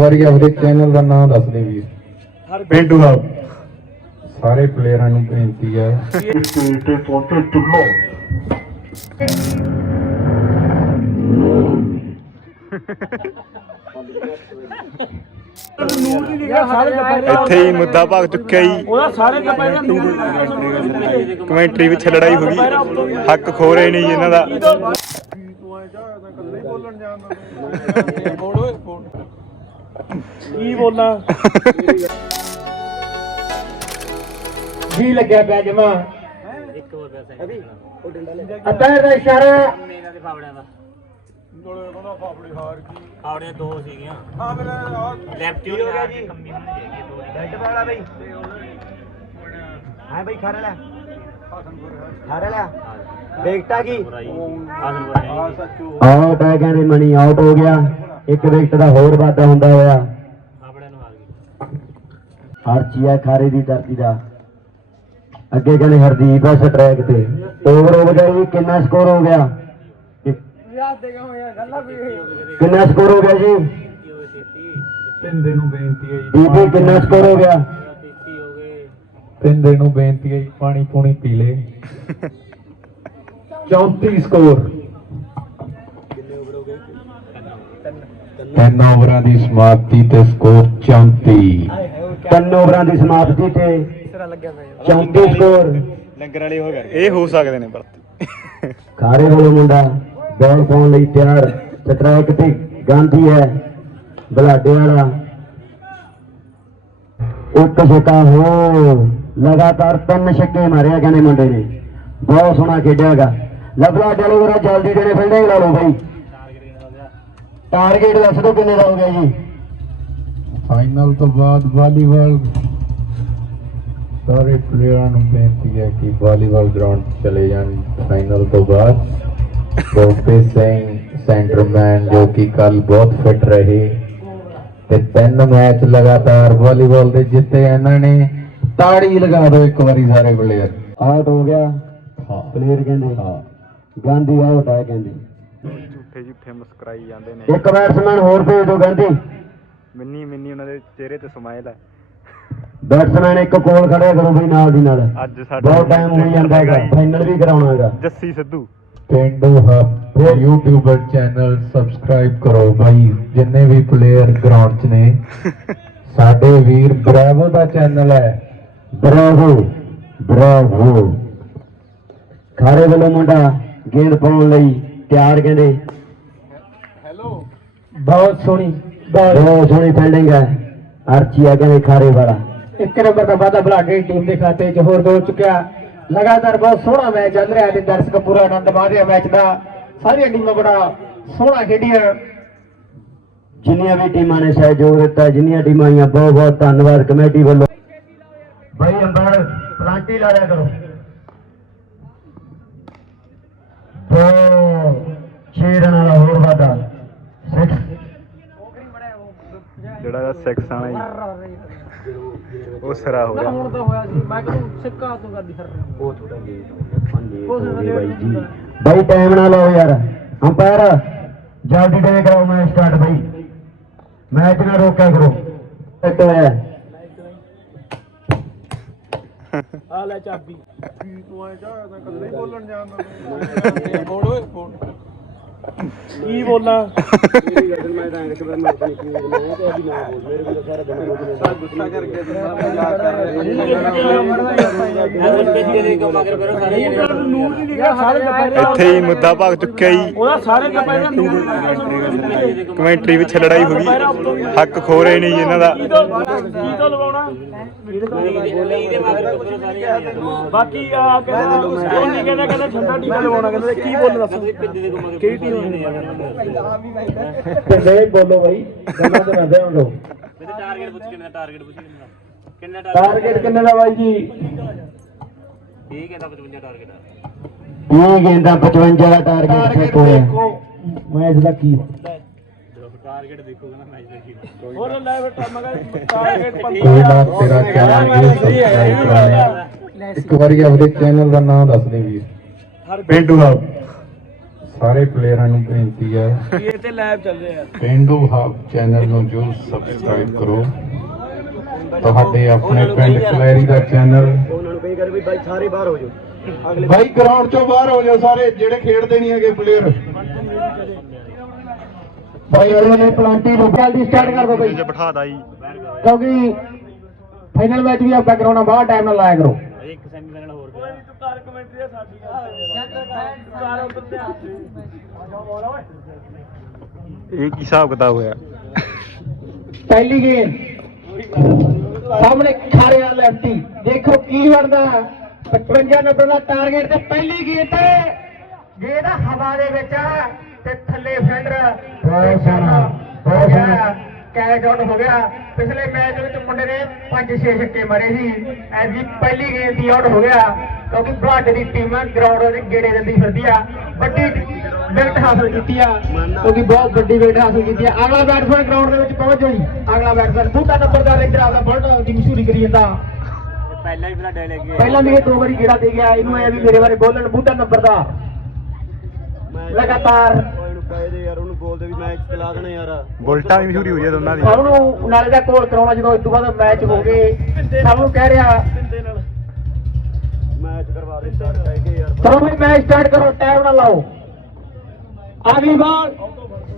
ਵਾਰੀ ਆਪਣੇ ਚੈਨਲ ਦਾ ਨਾਮ ਦੱਸ ਦੇ ਵੀਰ। ਪਿੰਡੂ ਦਾ ਸਾਰੇ ਪਲੇਅਰਾਂ ਨੂੰ ਬੇਨਤੀ ਹੈ ਤੇ ਪਹੁੰਚੇ ਚੁੱਲੋ ਇੱਥੇ ਹੀ ਮੁੱਦਾ ਭਾਗ ਚੁੱਕਿਆ ਜੀ। ਉਹਦਾ ਸਾਰੇ ਕਪੜੇ ਕਮੈਂਟਰੀ ਵਿੱਚ ਲੜਾਈ ਹੋ ਗਈ। ਹੱਕ ਖੋ ਰਹੇ ਨੇ ਜੀ ਇਹਨਾਂ ਦਾ। ਕੀ ਬੋਲਾਂ? ਜੀ ਲੱਗਿਆ ਪਿਆ ਜਮਾ। ਅੱਧਾ ਦਾ ਇਸ਼ਾਰਾ ਆਵੜੇ ਦੋ ਸੀਗੀਆਂ। ਹਾਂ ਮੇਰੇ ਲੈਫਟ ਹੋ ਗਿਆ ਜੀ ਕੰਮੀ ਹੋਣੀ ਚਾਹੀਦੀ ਦੋ ਬੈੱਡ ਵਾਲਾ ਬਈ। ਹਾਂ ਬਈ ਖਾ ਲੈ। ਖਾ ਲੈ। ਦੇਖਤਾ ਕੀ? ਆਊਟ ਹੈ ਕਹਿੰਦੇ ਮਣੀ ਆਊਟ ਹੋ ਗਿਆ। ਇੱਕ ਵਿਕਟ ਦਾ ਹੋਰ ਵਾਧਾ ਹੁੰਦਾ ਹੋਇਆ। ਆਪਣੇ ਨੂੰ ਆ ਗਈ। ਹਰਚੀਆ ਖਾਰੇ ਦੀ ਧਰਤੀ ਦਾ। ਅੱਗੇ ਕਹਿੰਦੇ ਹਰਦੀਪ ਆ ਸਟ੍ਰੈਕ ਤੇ। ਓਵਰ ਹੋ ਗਿਆ ਜੀ ਕਿੰਨਾ ਸਕੋਰ ਹੋ ਗਿਆ? ਕਿੰਨਾ ਸਕੋਰ ਹੋ ਗਿਆ ਜੀ? ਪਿੰਦੇ ਨੂੰ ਬੇਨਤੀ ਹੈ ਜੀ ਬੀਬੀ ਕਿੰਨਾ ਸਕੋਰ ਹੋ ਗਿਆ? ਪਿੰਦੇ ਨੂੰ ਬੇਨਤੀ ਹੈ ਜੀ ਪਾਣੀ ਪੂਣੀ ਪੀ ਲੈ। 34 ਸਕੋਰ ਤਿੰਨ। ਓਵਰਾਂ ਦੀ ਸਮਾਪਤੀ ਤੇ ਸਕੋਰ 34 ਤਿੰਨ ਓਵਰਾਂ ਦੀ ਸਮਾਪਤੀ ਤੇ 34 ਸਕੋਰ। ਲੰਗਰ ਵਾਲੇ ਹੋ ਗਏ ਇਹ ਹੋ ਸਕਦੇ ਨੇ ਪਰ ਖਾਰੇ ਵਾਲਾ ਮੁੰਡਾ ਬੈਲ ਪਾਉਣ ਲਈ ਤਿਆਰ। ਸਟ੍ਰਾਈਕ ਤੇ ਗਾਂਧੀ ਹੈ। ਬਲਾਡੇ ਵਾਲਾ। ਇੱਕ ਛੱਕਾ ਹੋ। ਲਗਾਤਾਰ ਤਿੰਨ ਛੱਕੇ ਮਾਰਿਆ ਕਹਿੰਦੇ ਮੁੰਡੇ ਨੇ। ਬਹੁਤ ਸੋਹਣਾ ਖੇਡਿਆਗਾ ਲਬਲਾ ਡੈਲੀਵਰਾ ਜਲਦੀ ਜਿਹੜੇ ਫੀਲਡਿੰਗ ਲਾ ਲਓ ਬਾਈ। ਟਾਰਗੇਟ ਦੱਸ ਦਿਓ ਕਿੰਨੇ ਦਾ ਹੋ ਗਿਆ ਜੀ? ਫਾਈਨਲ ਤੋਂ ਬਾਅਦ ਵਾਲੀਬਾਲ ਸਾਰੇ ਪਲੇਅਰਾਂ ਨੂੰ ਬੇਨਤੀ ਹੈ ਕਿ ਵਾਲੀਬਾਲ ਗਰਾਊਂਡ ਚਲੇ ਜਾਣ। ਫਾਈਨਲ ਤੋਂ ਬਾਅਦ ਗੋਪੀ ਸਿੰਘ ਸੈਂਟਰਮੈਨ ਜੋ ਕਿ ਕੱਲ ਬਹੁਤ ਫਿਟ ਰਹੇ। ਤੇ ਤਿੰਨ ਮੈਚ ਲਗਾਤਾਰ ਵਾਲੀਬਾਲ ਦੇ ਜਿੱਤੇ ਇਹਨਾਂ ਨੇ। ਤਾੜੀ ਲਗਾ ਦਿਓ ਇੱਕ ਵਾਰੀ ਸਾਰੇ ਪਲੇਅਰ ਆਊਟ ਹੋ ਗਿਆ। ਹਾਂ। ਪਲੇਅਰ ਕਹਿੰਦੇ। ਹਾਂ। ਗਾਂਧੀ ਆਊਟ ਹੈ ਕਹਿੰਦੇ। ਝੂਠੇ ਝੂਠੇ ਮੁਸਕਰਾਈ ਜਾਂਦੇ ਨੇ। ਇੱਕ ਬੈਟਸਮੈਨ ਹੋਰ ਭੇਜ ਦਿਓ ਗਾਂਧੀ। ਮਿੰਨੀ ਮਿੰਨੀ ਉਹਨਾਂ ਦੇ ਚਿਹਰੇ ਤੇ ਸਮਾਈਲ ਹੈ। ਬੈਟਸਮੈਨ ਇੱਕ ਕੋਲ ਖੜਿਆ ਕਰੋ ਬਈ ਨਾਲ ਦੀ ਨਾਲ। ਅੱਜ ਸਾਡਾ ਬਹੁਤ ਟਾਈਮ ਹੋਈ ਜਾਂਦਾ ਹੈਗਾ। ਫਾਈਨਲ ਵੀ ਕਰਾਉਣਾ ਹੈਗਾ Jassi Sidhu. Pindu hub YouTuber channel subscribe ਕਰੋ ਭਾਈ ਜਿੰਨੇ ਵੀ ਪਲੇਅਰ ਗਰਾਊਂਡ 'ਚ ਨੇ। ਸਾਡੇ ਵੀਰ ਬ੍ਰੈਵੋ ਦਾ ਚੈਨਲ ਹੈ। ਬਰਾਵੋ ਬਰਾਵੋ ਖਾਰੇ ਵੱਲੋਂ ਮੁੰਡਾ ਗੇਂਦ ਪਾਉਣ ਲਈ ਤਿਆਰ ਕਹਿੰਦੇ। ਬਹੁਤ ਸੋਹਣੀ ਬਹੁਤ ਸੋਹਣੀ ਫੀਲਡਿੰਗ ਹੈ। ਅਰਚੀ ਆ ਕਹਿੰਦੇ ਖਾਰੇ ਵਾਲਾ। ਇੱਕ ਨੰਬਰ ਦਾ ਵਾਧਾ ਬਲਾਡੇ ਟੀਮ ਦੇ ਖਾਤੇ 'ਚ ਹੋਰ ਦੋ ਚੁੱਕਿਆ। ਲਗਾਤਾਰ ਬਹੁਤ ਸੋਹਣਾ ਮੈਚ ਚੱਲ ਰਿਹਾ ਤੇ ਦਰਸ਼ਕ ਪੂਰਾ ਆਨੰਦ ਮਾਣ ਰਿਹਾ ਮੈਚ ਦਾ। ਸਾਰੀਆਂ ਟੀਮਾਂ ਬੜਾ ਸੋਹਣਾ ਖੇਡੀਆਂ। ਜਿੰਨੀਆਂ ਵੀ ਟੀਮਾਂ ਨੇ ਸਹਿਯੋਗ ਦਿੱਤਾ ਜਿੰਨੀਆਂ ਟੀਮਾਂ ਆਈਆਂ ਬਹੁਤ ਬਹੁਤ ਧੰਨਵਾਦ ਕਮੇਟੀ ਵੱਲੋਂ। ਭਾਈ ਅੰਬਰ ਪਲਾਂਟੀ ਲਾ ਲਿਆ ਕਰੋ। ਦੋ ਛੇ ਰਨਾਂ ਦਾ ਹੋਰ ਵਾਧਾ। ਜਿਹੜਾ ਸਿਕਸ ਆਣਾ ਜੀ। ਉਹ ਸਿਰਾ ਹੋ ਗਿਆ। ਤਾਂ ਹੋਇਆ ਸੀ ਮੈਂ ਕਿਹਾ ਸਿੱਕਾ ਤੋਂ ਕਰਦੀ ਫਿਰ ਉਹ ਥੋੜਾ ਲੇਟ ਹੋ ਗਿਆ। ਬਾਈ ਜੀ। ਬਾਈ ਟਾਈਮ ਨਾ ਲਾਓ ਯਾਰ। ਅੰਪਾਇਰ ਜਲਦੀ ਕਰੇ ਕਰੋ ਮੈਚ ਸਟਾਰਟ ਬਾਈ। ਮੈਚ ਨਾ ਰੋਕਿਆ ਕਰੋ। ਇੱਕ ਹੋਇਆ। ਆ ਲੈ ਚਾਬੀ। ਕੀ ਬੋਲਾਂ? ਇੱਥੇ ਹੀ ਮੁੱਦਾ ਭਾਗ ਚੁੱਕਿਆ ਜੀ। ਉਹਦਾ ਸਾਰੇ ਕਮੈਂਟਰੀ ਵਿੱਚ ਲੜਾਈ ਹੋ ਗਈ। ਹੱਕ ਖੋ ਰਹੇ ਨੇ ਇਹਨਾਂ ਦਾ। ਬਾਕੀ ਆ ਕਹਿੰਦਾ ਸੋਨੀ ਕਹਿੰਦਾ ਕਹਿੰਦਾ ਛੰਡਾ ਟੀਕਾ ਲਵਾਉਣਾ ਕਹਿੰਦਾ ਕੀ ਬੋਲ ਦੱਸ। ਕਿਹੜੀ ਟੀਮ ਤੇ ਬੋਲੋ ਬਾਈ ਗੱਲਾਂ ਤੇ ਨਾ ਦੇਵੋ ਟਾਰਗੇਟ ਪੁੱਛ ਕਿੰਨਾ ਟਾਰਗੇਟ ਪੁੱਛ ਕਿੰਨਾ ਕਿੰਨਾ ਟਾਰਗੇਟ ਕਿੰਨੇ ਦਾ ਬਾਈ ਜੀ? ਠੀਕ ਹੈ ਤਾਂ 55 ਟਾਰਗੇਟ ਇਹ ਗੇਂਦਾਂ 55 ਦਾ ਟਾਰਗੇਟ ਸੈੱਟ ਹੋਇਆ ਮੈਚ ਦਾ ਕੀ ਟਾਰਗੇਟ ਦੇਖੋਗਾ ਨਾ ਮੈਚ ਦਾ ਕੀ ਹੋਰ ਲੈ ਬੇਟਾ ਮਗਰ ਟਾਰਗੇਟ ਕੋਈ ਨਾ ਤੇਰਾ ਕਰਾਇਆ ਇੱਕ ਵਾਰੀ ਆਪਣੇ ਚੈਨਲ ਦਾ ਨਾਮ ਦੱਸ ਦੇ ਵੀਰ। ਪਿੰਡੂ ਦਾ ਸਾਰੇ ਪਲੇਅਰਾਂ ਨੂੰ ਬੇਨਤੀ ਹੈ। ਇਹ ਤੇ ਲਾਈਵ ਚੱਲ ਰਿਹਾ। ਪਿੰਡੂ ਹਬ ਚੈਨਲ ਨੂੰ ਜਰੂਰ ਸਬਸਕ੍ਰਾਈਬ ਕਰੋ। ਤੁਹਾਡੇ ਆਪਣੇ ਪਿੰਡ ਕਲੈਰੀ ਦਾ ਚੈਨਲ ਉਹਨਾਂ ਨੂੰ ਕਹੀ ਕਰ ਵੀ ਬਾਈ ਸਾਰੇ ਬਾਹਰ ਹੋ ਜਾਓ। ਅਗਲੇ ਬਾਈ ਗਰਾਊਂਡ ਚੋਂ ਬਾਹਰ ਹੋ ਜਾਓ ਸਾਰੇ ਜਿਹੜੇ ਖੇਡਦੇ ਨਹੀਂ ਹੈਗੇ ਪਲੇਅਰ ਭਾਈ ਅਗਲੇ ਨੇ ਪਲਾਂਟੀ ਨੂੰ ਜਲਦੀ ਸਟਾਰਟ ਕਰ ਦੋ ਬਈ ਜੇ ਬਿਠਾਦਾ ਜੀ। ਕਿਉਂਕਿ ਫਾਈਨਲ ਮੈਚ ਵੀ ਆਪਾਂ ਕਰਾਉਣਾ ਬਾਹਰ ਟਾਈਮ ਨਾਲ ਲਾਇਆ ਕਰੋ। ਇੱਕ ਸੈਮੀਫਾਈਨਲ ਹੋਰ ਗਿਆ। ਤੂੰ ਕਰ ਕਮੈਂਟਰੀ ਸਾਡੀ ਕਰ ਉੱਧਰ ਤੇ ਆ। ਇਹ ਕੀ ਹਿਸਾਬ ਕਿਤਾਬ ਹੋਇਆ? ਪਹਿਲੀ ਗੇਮ ਸਾਹਮਣੇ ਖਾਰੇ ਵਾਲਾ ਲੈਫਟੀ ਦੇਖੋ ਕੀ ਬਣਦਾ। 55 ਨੰਬਰ ਦਾ ਟਾਰਗੇਟ ਤੇ ਪਹਿਲੀ ਗੇਮ ਤੇ। ਗੇਂਦ ਹਵਾ ਦੇ ਵਿੱਚ। ਥੱਲੇ ਫੈਂਡਰ ਬਹੁਤ ਸੋਹਣਾ ਬਹੁਤ ਸੋਹਣਾ। ਕੈਚ ਆਊਟ ਹੋ ਗਿਆ। ਪਿਛਲੇ ਮੈਚ ਵਿੱਚ ਮੁੰਡੇ ਨੇ 5-6 ਛੱਕੇ ਮਾਰੇ ਸੀ। ਐਸੀ ਪਹਿਲੀ ਗੇਂਦ ਦੀ ਆਊਟ ਹੋ ਗਿਆ। ਕਿਉਂਕਿ ਬਲਾਡੇ ਦੀ ਟੀਮ ਗਰਾਊਂਡ ਦੇ ਗੇੜੇ ਦਿੰਦੀ ਫਿਰਦੀ ਆ। ਵੱਡੀ ਵਿਕਟ ਹਾਸਲ ਕੀਤੀ ਆ। ਕਿਉਂਕਿ ਬਹੁਤ ਵੱਡੀ ਵਿਕਟ ਹਾਸਲ ਕੀਤੀ ਆ। ਅਗਲਾ ਬੈਟਸਮੈਨ ਗਰਾਊਂਡ ਦੇ ਵਿੱਚ ਪਹੁੰਚ ਜਾਈ ਅਗਲਾ ਬੈਟਸਮੈਨ ਬੂਟਾ ਨੰਬਰਦਾਰ ਇੱਧਰ ਆਪਦਾ ਬਲਟ ਦੀ ਮਸ਼ਹੂਰੀ ਕਰੀ ਜਾਂਦਾ। ਪਹਿਲਾਂ ਹੀ ਬਲਾ ਲੈ ਗਿਆ ਪਹਿਲਾਂ ਵੀ ਇਹ ਦੋ ਵਾਰੀ ਗੇੜਾ ਦੇ ਗਿਆ। ਇਹਨੂੰ ਐ ਵੀ ਮੇਰੇ ਬਾਰੇ ਬੋਲਣ ਬੂਟਾ ਨੰਬਰਦਾਰ ਲਗਾਤਾਰ ਇਹਨੂੰ ਕਹੇ ਦੇ ਯਾਰ ਉਹਨੂੰ ਬੋਲਦੇ ਵੀ ਮੈਚ ਚਲਾ ਦੇਣਾ ਯਾਰ। ਬੁਲਟਾਂ ਦੀ ਮਸ਼ਹੂਰੀ ਹੋਈ ਹੈ ਦੋਨਾਂ ਦੀ। ਸਭ ਨੂੰ ਨਾਲੇ ਦਾ ਕੋਲ ਕਰਾਉਣਾ ਜਦੋਂ ਇਸ ਤੋਂ ਬਾਅਦ ਮੈਚ ਹੋ ਗਏ ਸਭ ਨੂੰ ਕਹਿ ਰਿਹਾ ਮੈਚ ਕਰਵਾ ਦੇ ਸਟਾਰਟ ਕਹਿ ਕੇ ਯਾਰ। ਚਲੋ ਵੀ ਮੈਚ ਸਟਾਰਟ ਕਰੋ ਟਾਈਮ ਨਾ ਲਾਓ। ਅਗਲੀ ਬਾਲ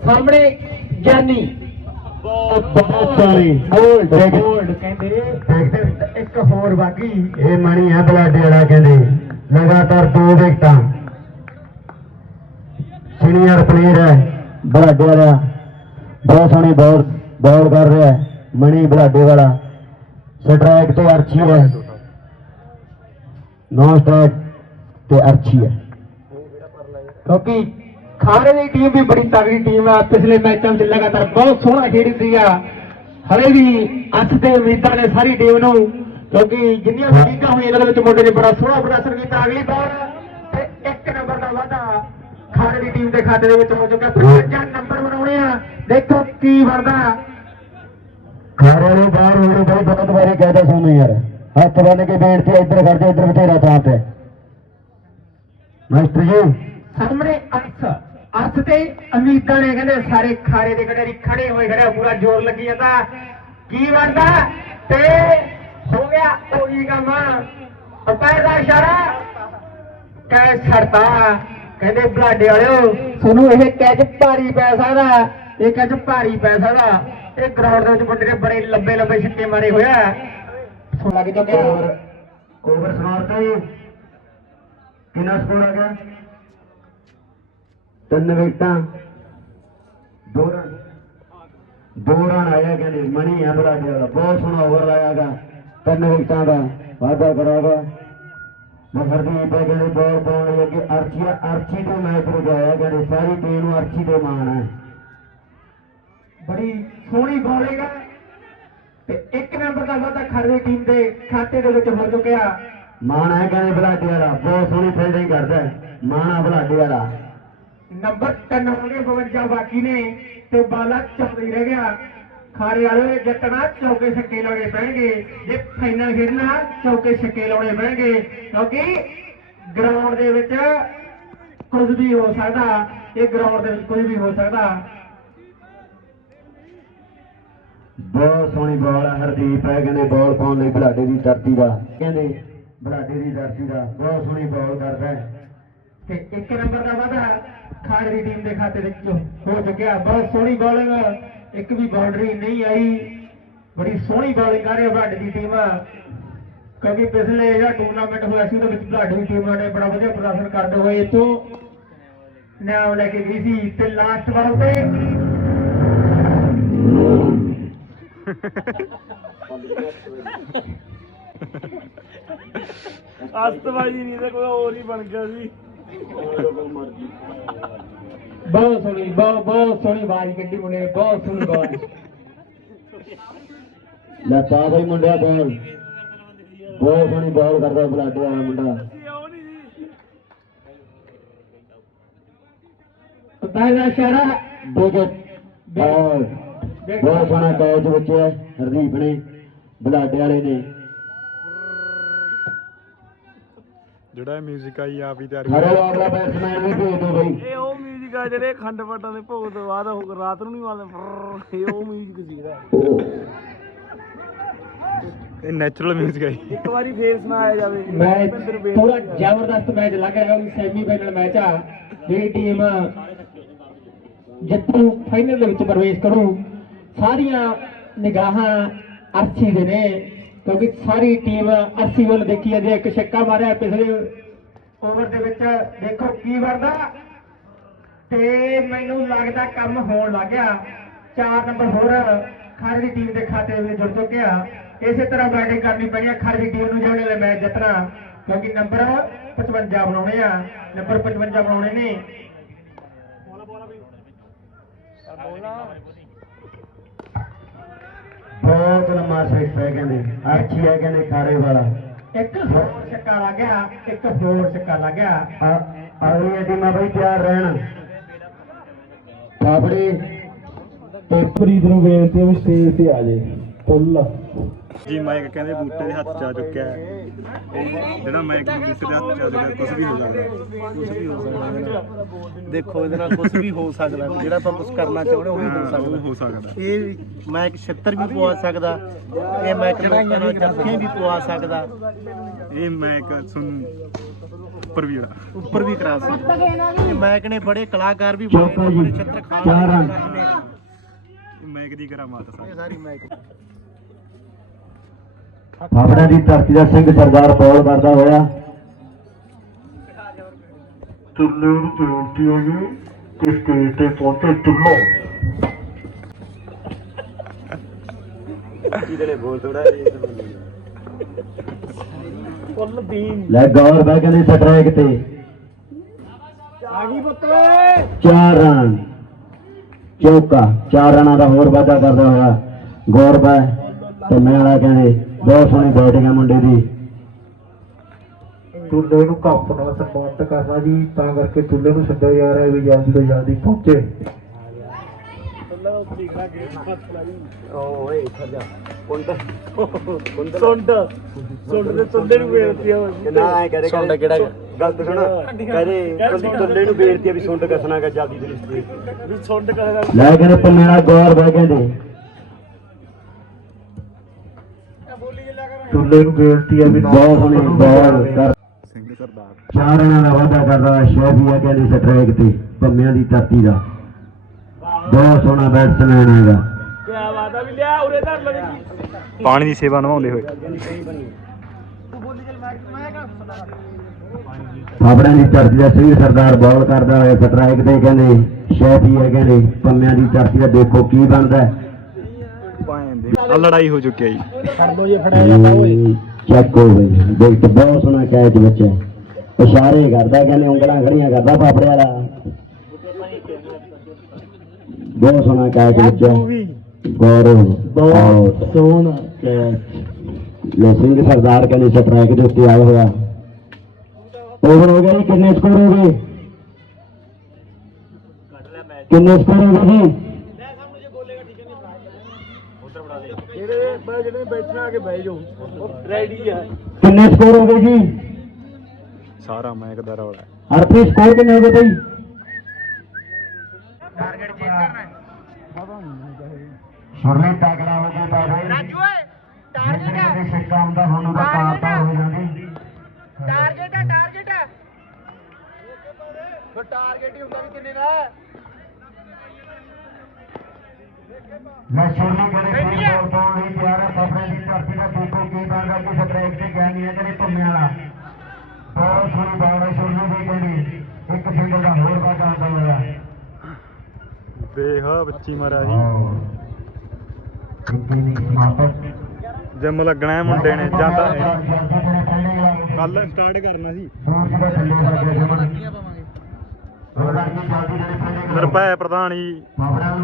ਸਾਹਮਣੇ ਗਿਆਨੀ। ਬਹੁਤ ਸਾਰੇ ਗੋਲਡ ਕਹਿੰਦੇ ਇੱਕ ਹੋਰ ਬਾਕੀ ਇਹ ਮਣੀ ਹੈ ਬਲਾਡੇ ਵਾਲਾ ਕਹਿੰਦੇ ਲਗਾਤਾਰ ਦੋ ਵਿਕਟਾਂ। ਸੀਨੀਅਰ ਪਲੇਅਰ ਹੈ, ਬਲਾਡੇ ਵਾਲਾ। ਬਹੁਤ ਸੋਹਣੀ ਬਾਲ ਬਾਲ ਕਰ ਰਿਹਾ ਹੈ, ਮਣੀ ਬਲਾਡੇ ਵਾਲਾ। ਸਟ੍ਰਾਈਕ ਤੇ ਅਰਚੀ ਹੈ। ਨੌ ਸਟ੍ਰਾਈਕ ਤੇ ਅਰਚੀ ਹੈ। ਕਿਉਂਕਿ ਖਾਰੇ ਦੀ ਟੀਮ ਵੀ ਬੜੀ ਤਗੜੀ ਟੀਮ ਆ। ਪਿਛਲੇ ਮੈਚਾਂ ਵਿੱਚ ਲਗਾਤਾਰ ਬਹੁਤ ਸੋਹਣਾ ਖੇਡੀ ਆ। ਹਲੇ ਵੀ ਅੱਠ ਤੇ ਉਮੀਦਾਂ ਨੇ ਸਾਰੀ ਟੀਮ ਨੂੰ, ਕਿਉਂਕਿ ਜਿੰਨੀਆਂ ਵੀ ਲੀਗਾਂ ਹੋਈਆਂ, ਇਹਨਾਂ ਦੇ ਵਿੱਚ ਮੁੰਡੇ ਨੇ ਬੜਾ ਸੋਹਣਾ ਪ੍ਰਦਰਸ਼ਨ ਕੀਤਾ। ਅਗਲੀ ਬਾਲ ਤੇ ਇੱਕ ਨੰਬਰ ਦਾ ਵਾਧਾ। ਖਾਰੇ ਦੀ ਟੀਮ ਦੇ ਖਾਤੇ ਦੇ ਵਿੱਚ ਹੋ। ਚੁੱਕਾ 55 ਨੰਬਰ ਬਣਾਉਣੇ ਆ। ਦੇਖੋ ਕੀ ਬਣਦਾ। ਘਰ ਬਾਹਰ ਹੋ ਗਏ ਬਈ ਬਹੁਤ ਵਾਰੀ ਕਹਿਦਾ ਸੁਣੋ ਯਾਰ। ਹੱਥ ਬੰਨ ਕੇ ਬੇਨਤੀ ਇੱਧਰ ਖੜ ਜਾ ਇੱਧਰ ਬਥੇਰਾ ਥਾਂ ਤੇ। ਮਾਸਟਰ ਜੀ। ਸਾਹਮਣੇ ਅਰਥ। ਅਰਥ ਤੇ ਉਮੀਦਾਂ ਨੇ ਕਹਿੰਦੇ ਸਾਰੇ ਖਾਰੇ ਦੇ ਖੜੇ ਖੜੇ ਹੋਏ ਖੜੇ ਪੂਰਾ ਜ਼ੋਰ ਲੱਗੀ ਜਾਂਦਾ। ਕੀ ਬਣਦਾ? ਤੇ ਹੋ ਗਿਆ ਉਹੀ ਕੰਮ। ਅੰਪਾਇਰ ਦਾ ਇਸ਼ਾਰਾ। ਕੈ ਛੜਤਾ ਕਹਿੰਦੇ ਬਲਾਡੇ ਵਾਲਿਓ, ਤੁਹਾਨੂੰ ਇਹ ਕੈਚ ਭਾਰੀ ਪੈ ਸਕਦਾ, ਇਹ ਕੈਚ ਭਾਰੀ ਪੈ ਸਕਦਾ। ਇਹ ਗਰਾਊਂਡ ਦੇ ਵਿੱਚ ਮੁੰਡੇ ਨੇ ਬੜੇ ਲੰਬੇ ਲੰਬੇ ਛੱਕੇ ਮਾਰੇ ਹੋਇਆ ਸੁਣ ਲੱਗ ਚੁੱਕਿਆ ਓਵਰ ਓਵਰ ਸਮਾਪਤ ਜੀ। ਕਿੰਨਾ ਸਕੋਰ ਆ ਗਿਆ ਤਿੰਨ ਵਿਕਟਾਂ। ਦੋ ਰਨ। ਦੋ ਰਨ ਆਇਆ ਕਹਿੰਦੇ, ਮਣੀ ਆ ਬਲਾਡੇ ਵਾਲਾ। ਬਹੁਤ ਸੋਹਣਾ ਓਵਰ ਲਾਇਆਗਾ ਤਿੰਨ ਵਿਕਟਾਂ ਦਾ। ਵਾਅਦਾ ਕਰਾਗਾ। ਮਫਰਦੀਪ ਹੈ ਕਹਿੰਦੇ ਬਾਲ ਪਾਉਣ ਲਈ ਅੱਗੇ ਅਰਚੀ ਅਰਚੀ ਤੋਂ ਮੈਚ ਰੁਕਾਇਆ ਕਹਿੰਦੇ ਸਾਰੀ ਟੀਮ ਨੂੰ ਅਰਚੀ ਤੇ ਮਾਣ ਹੈ। ਬੜੀ ਸੋਹਣੀ ਬੋਲਿੰਗ ਤੇ ਇੱਕ ਨੰਬਰ ਦਾ ਵਾਧਾ ਖੜਵੇ ਟੀਮ ਦੇ ਖਾਤੇ ਦੇ ਵਿੱਚ ਹੋ ਚੁੱਕਿਆ। ਮਾਣ ਹੈ ਕਹਿੰਦੇ ਬਲਾਡੇ ਵਾਲਾ, ਬਹੁਤ ਸੋਹਣੀ ਫੀਲਡਿੰਗ ਕਰਦਾ ਹੈ। ਮਾਣ ਆ ਬਲਾਡੇ ਵਾਲਾ। ਨੰਬਰ 3 ਹੋ ਗਏ 52 ਬਾਕੀ ਨੇ ਤੇ ਬਾਲਾ ਚੱਲਦਾ ਹੀ ਰਹਿ ਗਿਆ। ਖਾਰੇ ਵਾਲੇ ਨੇ ਜਿੱਤਣਾ ਚੌਕੇ ਛੱਕੇ ਲਾਉਣੇ ਪੈਣਗੇ। ਜੇ ਫਾਈਨਲ ਖੇਡਣਾ ਚੌਕੇ ਛੱਕੇ ਲਾਉਣੇ ਪੈਣਗੇ। ਕਿਉਂਕਿ ਗਰਾਊਂਡ ਦੇ ਵਿੱਚ ਕੁਝ ਵੀ ਹੋ ਸਕਦਾ ਇਹ ਗਰਾਊਂਡ ਦੇ ਵਿੱਚ ਕੁਝ ਵੀ ਹੋ ਸਕਦਾ। ਬਹੁਤ ਸੋਹਣੀ ਬਾਲ ਹੈ ਹਰਦੀਪ ਹੈ ਕਹਿੰਦੇ ਬਾਲ ਪਾਉਣ ਲਈ ਬਲਾਡੇ ਦੀ ਧਰਤੀ ਦਾ। ਕਹਿੰਦੇ ਬਲਾਡੇ ਦੀ ਧਰਤੀ ਦਾ ਬਹੁਤ ਸੋਹਣੀ ਬਾਲ ਕਰਦਾ ਹੈ। ਤੇ ਇੱਕ ਨੰਬਰ ਦਾ ਵਾਧਾ ਖਾੜ ਦੀ ਟੀਮ ਦੇ ਖਾਤੇ ਵਿੱਚ ਹੋ ਚੁੱਕਿਆ ਬਹੁਤ ਸੋਹਣੀ ਬੋਲਿੰਗ ਇੱਕ ਵੀ ਬਾਉਂਡਰੀ ਨਹੀਂ ਆਈ। ਬੜੀ ਸੋਹਣੀ ਬੋਲਿੰਗ ਕਰ ਰਹੀ ਹੈ ਬਲਾਡੇ ਦੀ ਟੀਮ ਕਿਉਂਕਿ ਪਿਛਲੇ ਜਿਹੜਾ ਟੂਰਨਾਮੈਂਟ ਹੋਇਆ ਸੀ ਉਹਦੇ ਵਿੱਚ ਬਲਾਡੇ ਦੀ ਟੀਮ ਨੇ ਬੜਾ ਵਧੀਆ ਪ੍ਰਦਰਸ਼ਨ ਕਰਦੇ ਹੋਏ ਇਥੋਂ ਨਾਮ ਲੈ ਕੇ ਗਈ ਸੀ ਤੇ ਲਾਸਟ ਵਾਰ ਤੇ ਅਸਤਵਾਜੀ ਨਹੀਂ ਤੇ ਕੋਈ ਹੋਰ ਹੀ ਬਣ ਗਿਆ ਸੀ। ਸੋਹਣੀ ਬਹੁਤ ਬਹੁਤ ਸੋਹਣੀ ਆਵਾਜ਼ ਕੱਢੀ ਮੁੰਡੇ ਨੇ ਬਹੁਤ ਸੋਹਣੀ ਆਵਾਜ਼ ਲੈ ਪਾ ਬਈ ਮੁੰਡਿਆ ਬਾਲ ਬਹੁਤ ਸੋਹਣੀ ਬਾਲ ਕਰਦਾ ਬਲਾਡੇ ਵਾਲਾ ਮੁੰਡਾ ਪਤਾ ਹੈ ਇਸ਼ਾਰਾ ਵਿਕਟ ਬਾਲ ਬਹੁਤ ਸੋਹਣਾ ਕੈਚ ਬੱਚਿਆ ਹਰਦੀਪ ਨੇ ਬਲਾਡੇ ਵਾਲੇ ਨੇ। ਜਿਹੜਾ ਇਹ 뮤직 ਆਈ ਆਪ ਹੀ ਤਿਆਰ ਹਰੇ ਵਾਲਾ ਬੈਟਸਮੈਨ ਵੀ ਭੇਜ ਦਿਓ ਬਈ। ਇਹ ਉਹ ਮਿਊਜ਼ਿਕ ਸੀਗਾ ਜਿਹੜੇ ਖੰਡ ਪੱਟਾਂ ਦੇ ਭੋਗ ਤੋਂ ਬਾਅਦ ਉਹ ਰਾਤ ਨੂੰ ਨਹੀਂ ਮਾਰਦੇ ਇਹ ਉਹ ਮਿਊਜ਼ਿਕ ਸੀਗਾ। ਇਹ ਨੈਚੁਰਲ ਮਿਊਜ਼ਿਕ ਹੈ। ਇੱਕ ਵਾਰੀ ਫੇਰ ਸੁਣਾਇਆ ਜਾਵੇ। ਮੈਚ। ਪੂਰਾ ਜ਼ਬਰਦਸਤ ਮੈਚ ਲੱਗ ਰਿਹਾ ਹੈ ਸੈਮੀ ਫਾਈਨਲ ਮੈਚ ਆ। ਜਿਹੜੀ ਟੀਮ ਜਿੱਤੂ ਫਾਈਨਲ ਦੇ ਵਿੱਚ ਪ੍ਰਵੇਸ਼ ਕਰੂ। ਸਾਰੀਆਂ ਨਿਗਾਹਾਂ ਅਰਸ਼ੀ ਦੇ ਨੇ ਕਿਉਂਕਿ ਸਾਰੀ ਟੀਮ ਅਰਸ਼ੀ ਵੱਲ ਦੇਖੀ ਅਜੇ ਇੱਕ ਛੱਕਾ ਮਾਰਿਆ ਪਿਛਲੇ ਓਵਰ ਦੇ ਵਿੱਚ। ਦੇਖੋ ਕੀ ਬਣਦਾ। ਤੇ ਮੈਨੂੰ ਲੱਗਦਾ ਕੰਮ ਹੋਣ ਲੱਗ ਗਿਆ। ਚਾਰ ਨੰਬਰ ਹੋਰ ਖਰ ਦੀ ਟੀਮ ਦੇ ਖਾਤੇ ਵਿੱਚ ਜੁੜ ਚੁੱਕਿਆ ਇਸੇ ਤਰ੍ਹਾਂ ਬੈਟਿੰਗ ਕਰਨੀ ਪੈਣੀ ਹੈ ਖਰ ਦੀ ਟੀਮ ਨੂੰ ਜਿਹੜੇ ਵਾਲੇ ਮੈਚ ਜਿੱਤਣਾ ਕਿਉਂਕਿ ਨੰਬਰ 55 ਬਣਾਉਣੇ ਆ। ਨੰਬਰ 55 ਬਣਾਉਣੇ ਨੇ। ਬਹੁਤ ਲੰਮਾ ਸੈਟ ਪੈ ਕਹਿੰਦੇ ਅੱਛੀ ਹੈ ਕਹਿੰਦੇ ਖਾਰੇ ਵਾਲਾ। ਇੱਕ ਹੋਰ ਛੱਕਾ ਲੱਗ ਗਿਆ ਇੱਕ ਹੋਰ ਛੱਕਾ ਲੱਗ ਗਿਆ। ਅਗਲੀ ਟੀਮਾਂ ਬਈ ਤਿਆਰ ਰਹਿਣ। ਥਾਪੜੀ ਤੇ ਪ੍ਰੀਤ ਨੂੰ ਬੇਨਤੀ ਹੈ ਵੀ ਸਟੇਜ ਤੇ ਆ ਜੇ ਫੁੱਲ। ਜੀ ਮਾਈਕ ਕਹਿੰਦੇ ਬੂਟੇ ਦੇ ਹੱਥ ਚ ਆ ਚੁੱਕਿਆ ਹੈ। ਜਿਹੜਾ ਮਾਈਕ ਬੂਟੇ ਦੇ ਹੱਥ ਚ ਆ ਚੁੱਕਿਆ ਕੁਝ ਵੀ ਹੋ ਸਕਦਾ ਕੁਝ ਵੀ ਹੋ ਸਕਦਾ। ਦੇਖੋ ਇਹਦੇ ਨਾਲ ਕੁਝ ਵੀ ਹੋ ਸਕਦਾ ਜਿਹੜਾ ਆਪਾਂ ਕੁਝ ਕਰਨਾ ਚਾਹੁੰਦੇ ਉਹ ਵੀ ਹੋ ਹਾਂ, ਸਕਦਾ ਹੋ। ਸਕਦਾ ਇਹ ਮੈਕ 76 ਵੀ ਪਵਾ ਸਕਦਾ। ਇਹ ਮੈਕ ਲੋਕਾਂ ਨੂੰ ਜੱਫੇ ਵੀ ਪਵਾ ਸਕਦਾ। ਇਹ ਮਾਈਕ ਤੁਹਾਨੂੰ ਉੱਪਰ ਵੀ ਜਿਹੜਾ ਉੱਪਰ ਵੀ ਕਰਾ ਸਕਦਾ ਮੈਕ ਨੇ ਬੜੇ ਕਲਾਕਾਰ ਵੀ ਚੌਕਾ ਜੀ। ਬੜੇ ਛੱਤਰ ਖਾਨ ਮਾਈਕ ਦੀ ਕਰਾਮਾਤ ਸਾਰੀ ਸਾਰੀ ਮੈਕ। ਥਾਪੜਾ ਦੀ ਧਰਤੀ ਦਾ ਸਿੰਘ ਸਰਦਾਰ ਬੋਲ ਕਰਦਾ ਹੋਇਆ। ਤੁੱਲੇ ਨੂੰ ਬੇਨਤੀ ਹੈ ਜੀ ਕਿ ਸਟੇਜ ਤੇ ਪਹੁੰਚੇ ਤੁੱਲੋ ਲੈ ਗੌਰ ਬੈ ਕਹਿੰਦੇ ਸਟ੍ਰਾਈਕ ਤੇ। ਆ ਗਈ ਬੱਤਲੇ ਚਾਰ ਰਨ। ਚੌਕਾ। ਚਾਰ ਰਨਾਂ ਦਾ ਹੋਰ ਵਾਅਦਾ ਕਰਦਾ ਹੋਇਆ। ਗੌਰ ਬੈ ਤੇ ਮੈਂ ਵਾਲਾ ਕਹਿੰਦੇ ਬਹੁਤ ਸੋਹਣੀ ਬੈਟਿੰਗ ਹੈ ਮੁੰਡੇ ਦੀ। ਤੁੱਲੇ ਨੂੰ ਕੱਪ ਨਾਲ ਸਨਮਾਨਿਤ ਕਰਨਾ ਜੀ ਤਾਂ ਕਰਕੇ ਤੁੱਲੇ ਨੂੰ ਸੱਦਿਆ ਜਾ ਰਿਹਾ ਹੈ ਵੀ ਜਲਦੀ ਤੋਂ ਜਲਦੀ ਪਹੁੰਚੇ। ਸੁੰਡ। ਸੁੰਡ ਦੇ ਤੁੰਡੇ ਨੂੰ ਬੇਨਤੀ ਆ ਨਾ ਐ ਕਰੇ ਸੁੰਡ ਕਿਹੜਾ? ਗਲਤ ਸੁਣ। ਕਹਦੇ ਤੁੱਲੇ ਨੂੰ ਬੇਇੱਜ਼ਤੀ ਆ ਵੀ ਸੁੰਡ ਕਸਣਾਗਾ ਜਲਦੀ ਦੇ ਰਿਸ਼ਤੇ। ਵੀ ਸੁੰਡ ਕਹਦਾ ਲੈ ਕਹਿੰਦੇ ਪੰਨੇ ਵਾਲਾ ਗੌਰ ਬੈ ਕਹਿੰਦੇ ਤੁੱਲੇ ਨੂੰ ਬੇਨਤੀ ਹੈ ਵੀ ਬਹੁਤ ਸੋਹਣੀ ਬੋਲ ਕਰ ਸਿੰਘ ਸਰਦਾਰ। ਚਾਰ ਦਾ ਵਾਅਦਾ ਕਰਦਾ ਹੋਇਆ ਸ਼ੈਫੀ ਆ ਕਹਿੰਦੀ ਸਟ੍ਰਾਈਕ ਤੇ ਪੰਮਿਆਂ ਦੀ ਧਰਤੀ ਦਾ। ਬਹੁਤ ਸੋਹਣਾ ਬੈਟਸਮੈਨ ਹੈਗਾ ਕਿਆ ਬਾਤ ਆ ਵੀ ਲਿਆ ਉਰੇ ਧਰ ਲਵੇ ਕੀ ਪਾਣੀ ਦੀ ਸੇਵਾ ਨਿਭਾਉਂਦੇ ਹੋਏ। ਥਾਪੜਿਆਂ ਦੀ ਧਰਤੀ ਦਾ ਸ੍ਰੀ ਸਰਦਾਰ ਬੋਲ ਕਰਦਾ ਹੋਇਆ ਸਟ੍ਰਾਈਕ ਤੇ ਕਹਿੰਦੇ ਸ਼ੈਫੀ ਆ ਕਹਿੰਦੇ ਪੰਮਿਆਂ ਦੀ ਧਰਤੀ ਦਾ ਦੇਖੋ ਕੀ ਬਣਦਾ ਹੈ। ਦੇ ਆ ਲੜਾਈ ਹੋ ਚੁੱਕੀ ਹੈ ਜੀ। ਦੋ ਜੇ ਫੜਿਆ ਜਾਂਦਾ ਓਏ ਚੈੱਕ ਹੋ ਗਈ ਦੇਖ ਬਹੁਤ ਸੋਹਣਾ ਕੈਚ ਬੱਚਾ ਇਸ਼ਾਰੇ ਕਰਦਾ ਕਹਿੰਦੇ ਉਂਗਲਾਂ ਖੜੀਆਂ ਕਰਦਾ ਫਾਫੜੇ ਵਾਲਾ ਬਹੁਤ ਸੋਹਣਾ ਕੈਚ ਬੱਚਾ ਗੌਰਵ ਬਹੁਤ ਸੋਹਣਾ ਕੈਚ ਲੈ ਸਿੰਘ ਸਰਦਾਰ ਕਹਿੰਦੇ ਸਟ੍ਰਾਈਕ ਦੇ ਉੱਤੇ ਆਇਆ ਹੋਇਆ ਓਵਰ ਹੋ ਗਿਆ ਜੀ ਕਿੰਨੇ ਸਕੋਰ ਹੋ ਗਏ ਕਿੰਨੇ ਸਕੋਰ ਹੋ ਗਏ ਜੀ ਜਿਹੜੇ ਬਈ ਜਿਹੜੇ ਬੈਠਣਾ ਆ ਕੇ ਬਹਿ ਜਾਓ। ਰੈਡੀ ਆ। ਕਿੰਨੇ ਸਕੋਰ ਹੋ। ਗਏ ਜੀ ਸਾਰਾ ਮਾਈਕ ਦਾ ਰੌਲਾ ਹੈ। ਹਰਪ੍ਰੀਤ ਸਕੋਰ ਕਿੰਨੇ ਹੋ ਗਏ ਬਈ ਸੁਰਲੀ ਤਗੜਾ ਹੋ ਗਿਆ ਬਾਬੇ ਰਾਜੂ ਓਏ ਟਾਰਗੇਟ ਹੈ ਸਿੱਕਾ ਹੁੰਦਾ ਹੁਣ ਉਹਦਾ ਪਾਰ ਪਾਰ ਹੋ ਜਾਂਦੀ ਟਾਰਗੇਟ ਆ ਟਾਰਗੇਟ ਆ ਫਿਰ ਟਾਰਗੇਟ ਹੀ ਹੁੰਦਾ ਵੀ ਕਿੰਨੇ ਦਾ ਮੈਂ ਸੁਰਲੀ ਕਰੇ ਕੀ ਬੋਲ ਪਾਉਣ ਲਈ ਤਿਆਰ ਹੈ ਸਾਹਮਣੇ ਦੀ ਧਰਤੀ ਦਾ ਦੇਖੋ ਕੀ ਬਣਦਾ ਕਿ ਸਟ੍ਰਾਈਕ ਤੇ ਗਿਆ ਨਹੀਂ ਹੈ ਕਰੇ ਭੁੰਮੇ ਵਾਲਾ। ਬਹੁਤ ਸੋਹਣੀ ਬਾਲ ਹੈ ਸੁਰਲੀ ਦੀ ਕਹਿੰਦੀ। ਇੱਕ ਸਿੰਗਲ ਦਾ ਹੋਰ ਵਾਧਾ ਆਉਂਦਾ ਹੋਇਆ। ਦੇਖ ਬੱਚੀ ਮਾਰਿਆ ਜੀ ਕਿੰਨੀ ਨਹੀਂ ਸਮਾਪਤ। ਜਿਮ ਲੱਗਣਾ ਹੈ ਮੁੰਡੇ ਨੇ ਜਾਂ ਤਾਂ ਕੱਲ ਸਟਾਰਟ ਕਰਨਾ ਸੀ। ਨਿਰਭੈ ਪ੍ਰਧਾਨ ਜੀ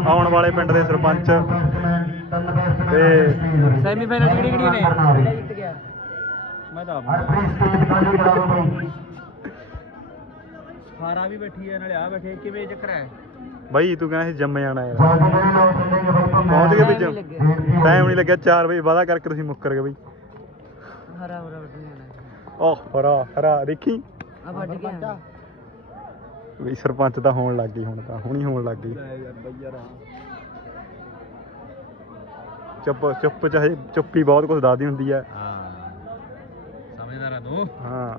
ਆਉਣ ਵਾਲੇ ਪਿੰਡ ਦੇ ਸਰਪੰਚ। ਤੇ ਸੈਮੀਫਾਈਨਲ ਕਿਹੜੀ ਕਿਹੜੀ ਨੇ? ਜਿੱਤ ਗਿਆ ਮੈਂ ਤਾਂ ਸਾਰਾ ਵੀ ਬੈਠੀ ਹੈ ਨਾਲੇ ਆ ਬੈਠੇ ਕਿਵੇਂ ਚੱਕਰ ਹੈ? ਬਾਈ ਤੂੰ ਕਹਿੰਦਾ ਸੀ ਜਿਮ ਜਾਣਾ ਯਾਰ। ਪਹੁੰਚ ਗਏ ਵੀ ਜਿਮ ਟਾਈਮ ਨਹੀਂ ਲੱਗਿਆ। 4 ਵਜੇ ਵਾਦਾ ਕਰਕੇ ਤੁਸੀਂ ਮੁੱਕਰ ਗਏ ਬਈ। ਹਰਾ ਹਰਾ ਓਹ ਹਰਾ ਹਰਾ ਦੇਖੀ? ਆ ਵੱਢ ਗਿਆ। ਵੀ ਸਰਪੰਚ ਤਾਂ ਹੋਣ ਲੱਗ ਗਈ ਹੁਣ ਤਾਂ ਹੁਣੀ ਹੋਣ ਲੱਗ ਗਈ। ਚੁੱਪ ਚੁੱਪ ਚਾਹੇ ਚੁੱਪੀ ਬਹੁਤ ਕੁਝ ਦੱਸਦੀ ਹੁੰਦੀ ਹੈ। ਹਾਂ। ਸਮਝਦਾਰ ਆ ਤੂੰ? ਹਾਂ।